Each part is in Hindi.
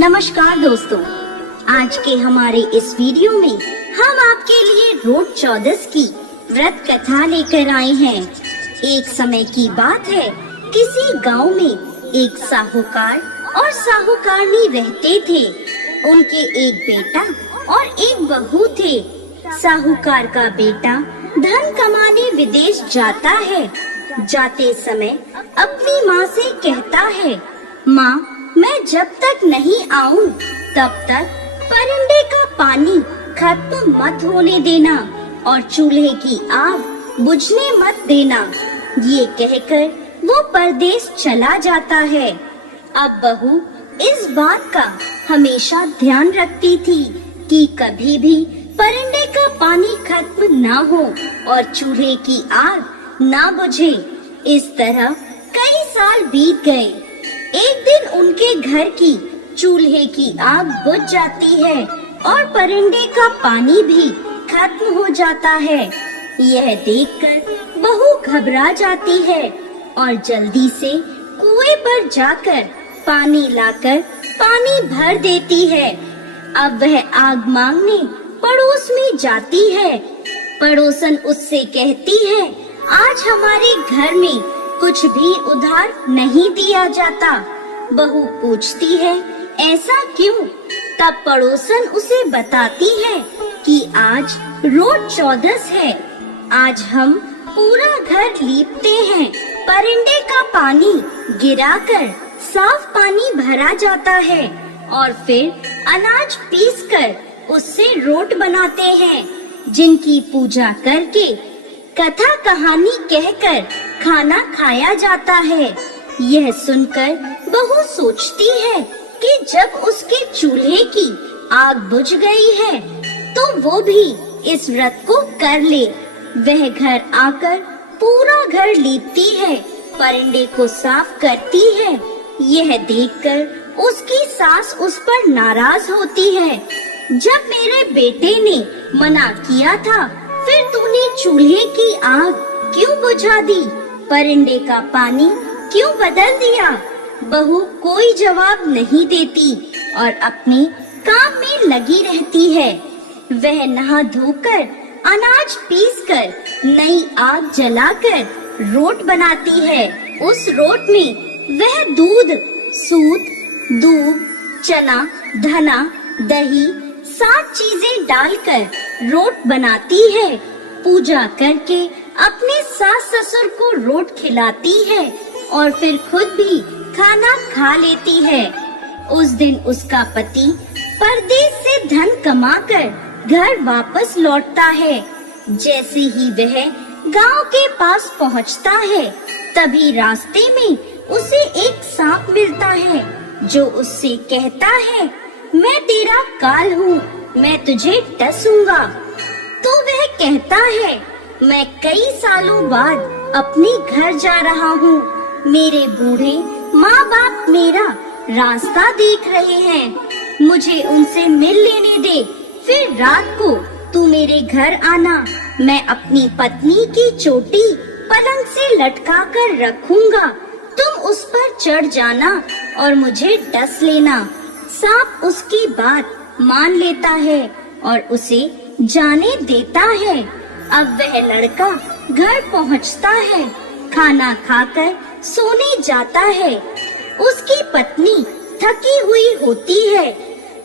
नमस्कार दोस्तों, आज के हमारे इस वीडियो में हम आपके लिए रोट चौदस की व्रत कथा लेकर आए हैं। एक समय की बात है, किसी गांव में एक साहूकार और साहूकारनी रहते थे। उनके एक बेटा और एक बहू थे। साहूकार का बेटा धन कमाने विदेश जाता है। जाते समय अपनी माँ से कहता है, माँ, मैं जब तक नहीं आऊं तब तक परिंदे का पानी खत्म मत होने देना और चूल्हे की आग बुझने मत देना। ये कहकर वो परदेश चला जाता है। अब बहू इस बात का हमेशा ध्यान रखती थी कि कभी भी परिंदे का पानी खत्म ना हो और चूल्हे की आग ना बुझे। इस तरह कई साल बीत गए। एक दिन उनके घर की चूल्हे की आग बुझ जाती है और परिंदे का पानी भी खत्म हो जाता है। यह देखकर बहू घबरा जाती है और जल्दी से कुएं पर जाकर पानी लाकर पानी भर देती है। अब वह आग मांगने पड़ोस में जाती है। पड़ोसन उससे कहती है, आज हमारे घर में कुछ भी उधार नहीं दिया जाता। बहू पूछती है, ऐसा क्यों? तब पड़ोसन उसे बताती है कि आज रोट चौदस है। आज हम पूरा घर लीपते हैं। परिंदे का पानी गिराकर साफ पानी भरा जाता है और फिर अनाज पीसकर उससे रोट बनाते हैं, जिनकी पूजा करके कथा कहानी कहकर खाना खाया जाता है। यह सुनकर बहू सोचती है कि जब उसके चूल्हे की आग बुझ गई है तो वो भी इस व्रत को कर ले। वह घर आकर पूरा घर लीपती है, परिंदे को साफ करती है। यह देखकर उसकी सास उस पर नाराज होती है। जब मेरे बेटे ने मना किया था, फिर तूने चूल्हे की आग क्यों बुझा दी? परिंदे का पानी क्यों बदल दिया? बहू कोई जवाब नहीं देती और अपने काम में लगी रहती है। वह नहा धोकर अनाज पीसकर नई आग जलाकर रोट बनाती है। उस रोट में वह दूध, सूत, दूध, चना, धना, दही 7 चीजें डालकर रोट बनाती है। पूजा करके अपने सास ससुर को रोट खिलाती है और फिर खुद भी खाना खा लेती है। उस दिन उसका पति परदेश से धन कमाकर घर वापस लौटता है। जैसे ही वह गांव के पास पहुंचता है, तभी रास्ते में उसे एक सांप मिलता है जो उससे कहता है, मैं तेरा काल हूँ, मैं तुझे डसूंगा। तो वह कहता है, मैं कई सालों बाद अपने घर जा रहा हूँ। मेरे बूढ़े माँ बाप मेरा रास्ता देख रहे हैं। मुझे उनसे मिल लेने दे, फिर रात को तू मेरे घर आना। मैं अपनी पत्नी की चोटी पलंग से लटका कर रखूंगा। तुम उस पर चढ़ जाना और मुझे डस लेना। सांप उसकी बात मान लेता है और उसे जाने देता है। अब वह लड़का घर पहुंचता है, खाना खाकर सोने जाता है। उसकी पत्नी थकी हुई होती है।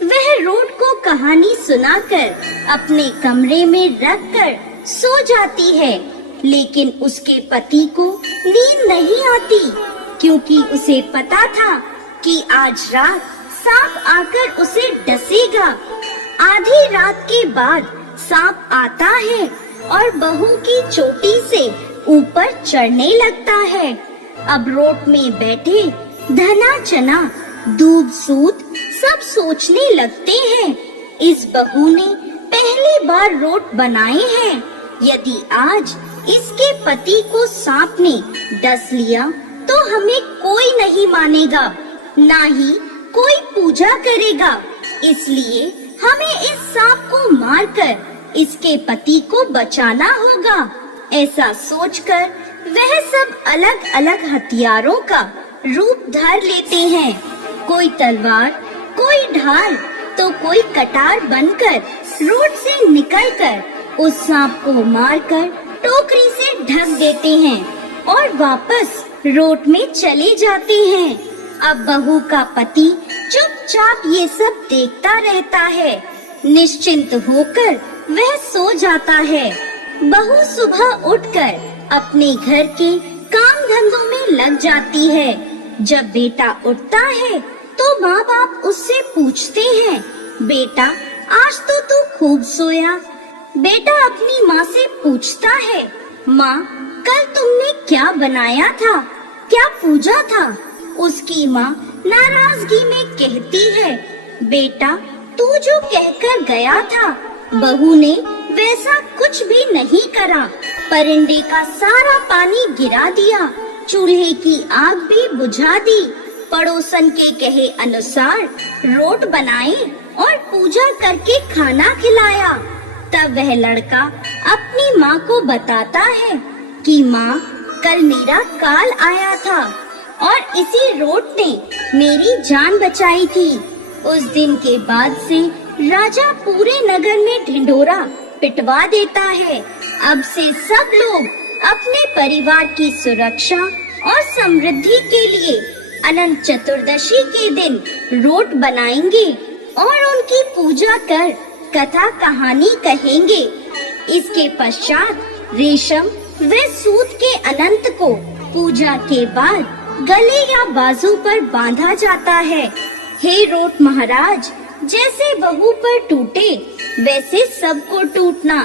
वह रोट को कहानी सुनाकर अपने कमरे में रखकर सो जाती है, लेकिन उसके पति को नींद नहीं आती, क्योंकि उसे पता था कि आज रात सांप आकर उसे डसेगा। आधी रात के बाद सांप आता है और बहू की चोटी से ऊपर चढ़ने लगता है। अब रोट में बैठे धना, चना, दूध, सूत सब सोचने लगते हैं, इस बहू ने पहली बार रोट बनाए हैं। यदि आज इसके पति को सांप ने डस लिया तो हमें कोई नहीं मानेगा, ना ही कोई पूजा करेगा। इसलिए हमें इस सांप को मारकर इसके पति को बचाना होगा। ऐसा सोचकर वह सब अलग अलग हथियारों का रूप धर लेते हैं। कोई तलवार, कोई कोई ढाल तो कोई कटार बनकर रोड से निकलकर उस सांप को मारकर टोकरी से ढक देते हैं और वापस रोड में चले जाते हैं। अब बहू का पति चुपचाप ये सब देखता रहता है। निश्चिंत होकर वह सो जाता है। बहू सुबह उठकर अपने घर के काम धंधों में लग जाती है। जब बेटा उठता है तो माँ बाप उससे पूछते हैं, बेटा आज तो तू खूब सोया। बेटा अपनी माँ से पूछता है, माँ कल तुमने क्या बनाया था, क्या पूजा था? उसकी माँ नाराजगी में कहती है, बेटा तू जो कहकर गया था बहू ने वैसा कुछ भी नहीं करा। परिंदे का सारा पानी गिरा दिया, चूल्हे की आग भी बुझा दी, पड़ोसन के कहे अनुसार रोट बनाए और पूजा करके खाना खिलाया। तब वह लड़का अपनी माँ को बताता है कि माँ कल मेरा काल आया था और इसी रोट ने मेरी जान बचाई थी। उस दिन के बाद से राजा पूरे नगर में ढिंढोरा पिटवा देता है। अब से सब लोग अपने परिवार की सुरक्षा और समृद्धि के लिए अनंत चतुर्दशी के दिन रोट बनाएंगे और उनकी पूजा कर कथा कहानी कहेंगे। इसके पश्चात रेशम व सूत के अनंत को पूजा के बाद गले या बाजू पर बांधा जाता है। हे रोट महाराज, जैसे बहू पर टूटे वैसे सबको टूटना।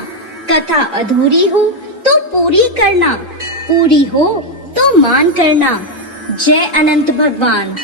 कथा अधूरी हो तो पूरी करना, पूरी हो तो मान करना। जय अनंत भगवान।